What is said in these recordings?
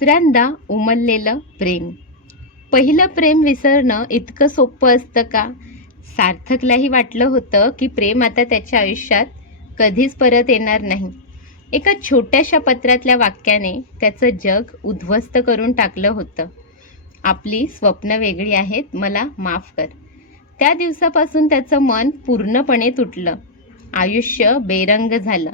दुसऱ्यांदा उमललेलं प्रेम. पहिलं प्रेम विसरणं इतकं सोपं असतं का? सार्थकलाही वाटलं होतं की प्रेम आता त्याच्या आयुष्यात कधीच परत येणार नाही. एका छोट्याशा पत्रातल्या वाक्याने त्याचं जग उद्ध्वस्त करून टाकलं होतं. आपली स्वप्न वेगळी आहेत, मला माफ कर. त्या दिवसापासून त्याचं मन पूर्णपणे तुटलं. आयुष्य बेरंग झालं.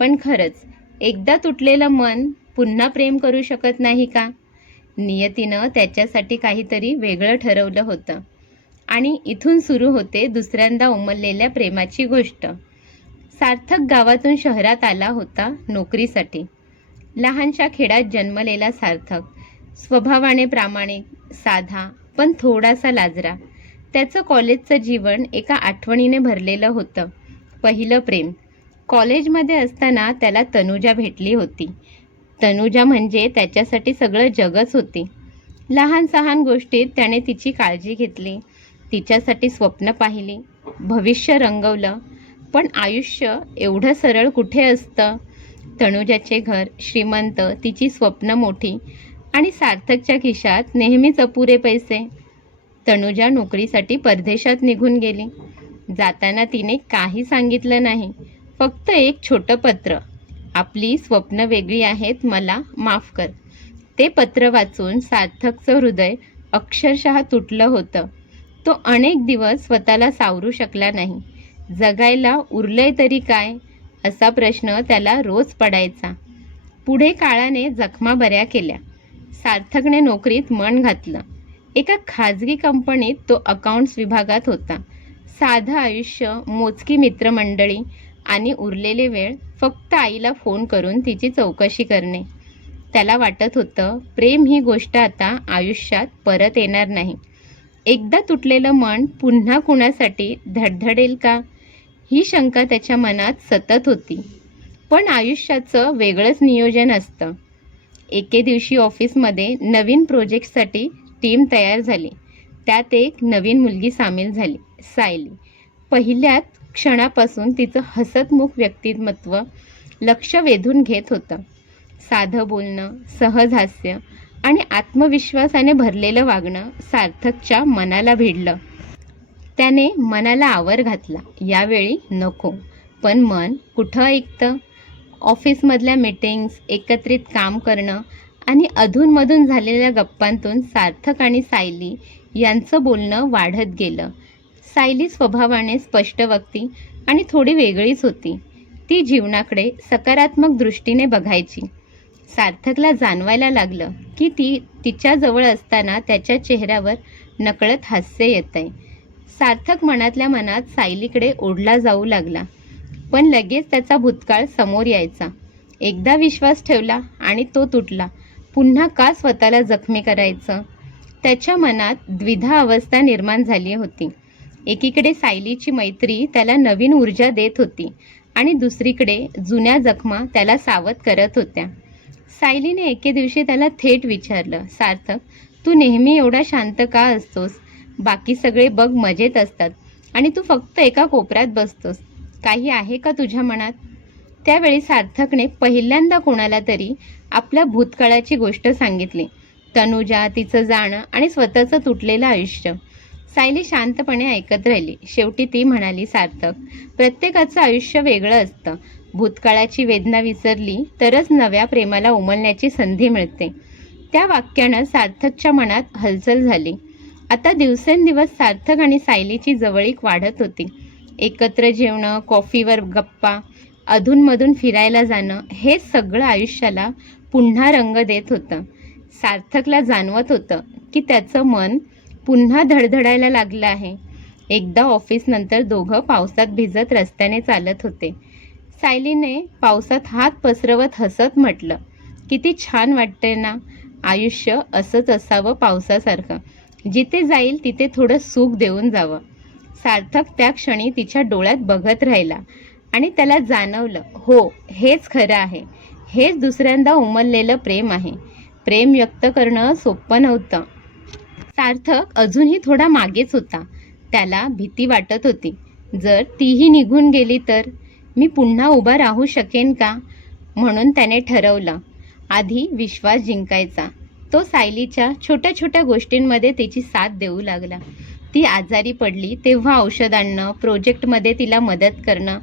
पण खरंच एकदा तुटलेलं मन पुन्हा प्रेम करू शकत नाही का? नियतीनं त्याच्यासाठी काहीतरी वेगळं ठरवलं होतं. आणि इथून सुरू होते दुसऱ्यांदा उमललेल्या प्रेमाची गोष्ट. सार्थक गावातून शहरात आला होता नोकरीसाठी. लहानशा खेड्यात जन्मलेला सार्थक, स्वभावाने प्रामाणिक, साधा, पण थोडासा लाजरा. त्याचं कॉलेजचं जीवन एका आठवणीने भरलेलं होतं. पहिलं प्रेम. कॉलेजमध्ये असताना त्याला तनुजा भेटली होती. तनुजा म्हणजे त्याच्यासाठी सगळं जगच होती. लहान सहान गोष्टीत त्याने तिची काळजी घेतली, तिच्यासाठी स्वप्न पाहिली, भविष्य रंगवलं. पण आयुष्य एवढं सरळ कुठे असतं? तनुजाचे घर श्रीमंत, तिची स्वप्न मोठी आणि सार्थकच्या खिशात नेहमीच अपुरे पैसे. तनुजा नोकरीसाठी परदेशात निघून गेली. जाताना तिने काही सांगितलं नाही, फक्त एक छोटं पत्र. आपली स्वप्न वेगळी आहेत, मला माफ कर. ते पत्र वाचून सार्थकचं हृदय अक्षरशः तुटलं होतं. तो अनेक दिवस स्वतःला सावरू शकला नाही. जगायला उरलंय तरी काय, असा प्रश्न त्याला रोज पडायचा. पुढे काळाने जखमा बऱ्या केल्या. सार्थकने नोकरीत मन घातलं. एका खाजगी कंपनीत तो अकाउंट्स विभागात होता. साधं आयुष्य, मोजकी मित्रमंडळी आणि उरलेले वेळ फक्त आईला फोन करून तिची चौकशी करणे. त्याला वाटत होतं प्रेम ही गोष्ट आता आयुष्यात परत येणार नाही. एकदा तुटलेलं मन पुन्हा कुणासाठी धडधडेल का, ही शंका त्याच्या मनात सतत होती. पण आयुष्याचं वेगळंच नियोजन असतं. एके दिवशी ऑफिसमध्ये नवीन प्रोजेक्टसाठी टीम तयार झाली. त्यात एक नवीन मुलगी सामील झाली, सायली. पहिल्याच क्षणापासून तिचं हसतमुख व्यक्तिमत्व लक्ष वेधून घेत होतं. साधं बोलणं, सहज हास्य आणि आत्मविश्वासाने भरलेलं वागणं सार्थकच्या मनाला भिडलं. त्याने मनाला आवर घातला, यावेळी नको. पण मन कुठं ऐकतं? ऑफिसमधल्या मीटिंग्स, एकत्रित काम करणं आणि अधूनमधून झालेल्या गप्पांतून सार्थक आणि सायली यांचं बोलणं वाढत गेलं. सायली स्वभावाने स्पष्टवक्ती आणि थोडी वेगळीच होती. ती जीवनाकडे सकारात्मक दृष्टीने बघायची. सार्थकला जाणवायला लागलं की ती तिच्याजवळ असताना त्याच्या चेहऱ्यावर नकळत हास्य येतंय. सार्थक मनातल्या मनात सायलीकडे ओढला जाऊ लागला. पण लगेच त्याचा भूतकाळ समोर यायचा. एकदा विश्वास ठेवला आणि तो तुटला. पुन्हा का स्वतःला जखमी करायचं? त्याच्या मनात द्विधा अवस्था निर्माण झाली होती. एकीकडे सायलीची मैत्री त्याला नवीन ऊर्जा देत होती आणि दुसरीकडे जुन्या जखमा त्याला सावध करत होत्या. सायलीने एके दिवशी त्याला थेट विचारलं, सार्थक, तू नेहमी एवढा शांत का असतोस? बाकी सगळे बघ मजेत असतात आणि तू फक्त एका कोपऱ्यात बसतोस. काही आहे का तुझ्या मनात? त्यावेळी सार्थकने पहिल्यांदा कोणाला तरी आपल्या भूतकाळाची गोष्ट सांगितली. तनुजा, तिचं जाणं आणि स्वतःचं तुटलेलं आयुष्य. सायली शांतपणे ऐकत राहिली. शेवटी ती म्हणाली, सार्थक, प्रत्येकाचं आयुष्य वेगळं असतं. भूतकाळाची वेदना विसरली तरच नव्या प्रेमाला उमलण्याची संधी मिळते. त्या वाक्यानं सार्थकच्या मनात हलचल झाली. आता दिवसेंदिवस सार्थक आणि सायलीची जवळीक वाढत होती. एकत्र जेवणं, कॉफीवर गप्पा, अधूनमधून फिरायला जाणं, हे सगळं आयुष्याला पुन्हा रंग देत होतं. सार्थकला जाणवत होतं की त्याचं मन पुन्हा धडधडायला लागलं आहे. एकदा ऑफिसनंतर दोघं पावसात भिजत रस्त्याने चालत होते. सायलीने पावसात हात पसरवत हसत म्हटलं, किती छान वाटतंय ना, आयुष्य असंच असावं पावसासारखं. जिथे जाईल तिथे थोडं सुख देऊन जावं. सार्थक त्या क्षणी तिच्या डोळ्यात बघत राहिला आणि त्याला जाणवलं, हो, हेच खरं आहे. हेच दुसऱ्यांदा उमललेलं प्रेम आहे. प्रेम व्यक्त करणं सोपं नव्हतं. सार्थक अजूनही थोडा मागेच होता. त्याला भीती वाटत होती, जर तीही निघून गेली तर मी पुन्हा उभा राहू शकेन का? म्हणून त्याने ठरवलं, आधी विश्वास जिंकायचा. तो सायलीच्या छोट्या छोट्या गोष्टींमध्ये तिची साथ देऊ लागला. ती आजारी पडली तेव्हा औषध आणणं, प्रोजेक्टमध्ये तिला मदत करणं,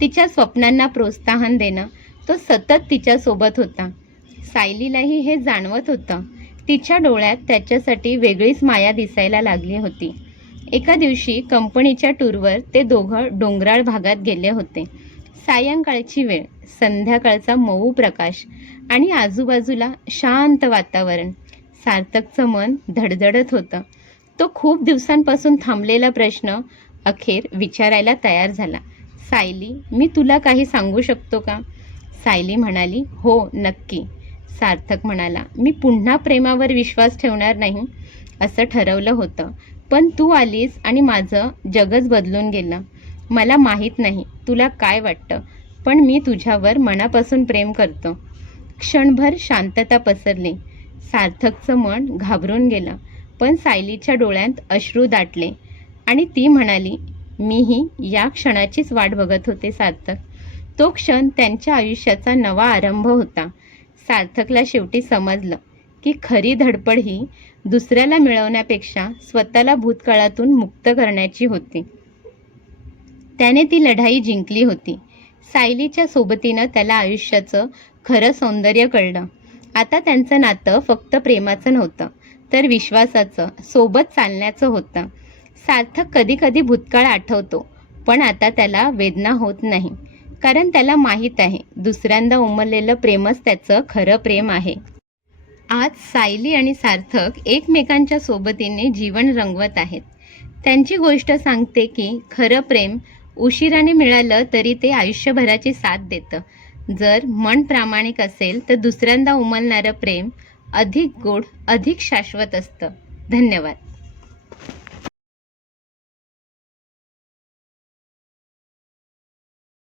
तिच्या स्वप्नांना प्रोत्साहन देणं, तो सतत तिच्यासोबत होता. सायलीलाही हे जाणवत होतं. तिच्या डोळ्यात त्याच्यासाठी वेगळीच माया दिसायला लागली होती. एका दिवशी कंपनीच्या टूरवर ते दोघं डोंगराळ भागात गेले होते. सायंकाळची वेळ, संध्याकाळचा मऊ प्रकाश आणि आजूबाजूला शांत वातावरण. सार्थकचं मन धडधडत होतं. तो खूप दिवसांपासून थांबलेला प्रश्न अखेर विचारायला तयार झाला. सायली, मी तुला काही सांगू शकतो का? सायली म्हणाली, हो नक्की. सार्थक म्हणाला, मी पुन्हा प्रेमावर विश्वास ठेवणार नाही असं ठरवलं होतं, पण तू आलीस आणि माझं जगच बदलून गेलं. मला माहीत नाही तुला काय वाटतं, पण मी तुझ्यावर मनापासून प्रेम करतो. क्षणभर शांतता पसरली. सार्थकचं मन घाबरून गेलं, पण सायलीच्या डोळ्यात अश्रू दाटले आणि ती म्हणाली, मीही या क्षणाचीच वाट बघत होते सार्थक. तो क्षण त्यांच्या आयुष्याचा नवा आरंभ होता. सार्थकला शेवटी समजलं की खरी धडपड ही दुसऱ्याला मिळवण्यापेक्षा स्वतःला भूतकाळातून मुक्त करण्याची होती. त्याने ती लढाई जिंकली होती. सायलीच्या सोबतीनं त्याला आयुष्याचं खरं सौंदर्य कळलं. आता त्यांचं नातं फक्त प्रेमाचं नव्हतं, तर विश्वासाचं, सोबत चालण्याचं होतं. सार्थक कधी कधी भूतकाळ आठवतो, पण आता त्याला वेदना होत नाही, कारण त्याला माहीत आहे दुसऱ्यांदा उमललेलं प्रेमच त्याचं खरं प्रेम आहे. आज सायली आणि सार्थक एकमेकांच्या सोबतीने जीवन रंगवत आहेत. त्यांची गोष्ट सांगते की खरं प्रेम उशिराने मिळालं तरी ते आयुष्यभराची साथ देतं. जर मन प्रामाणिक असेल तर दुसऱ्यांदा उमलणारं प्रेम अधिक गोड, अधिक शाश्वत असतं. धन्यवाद.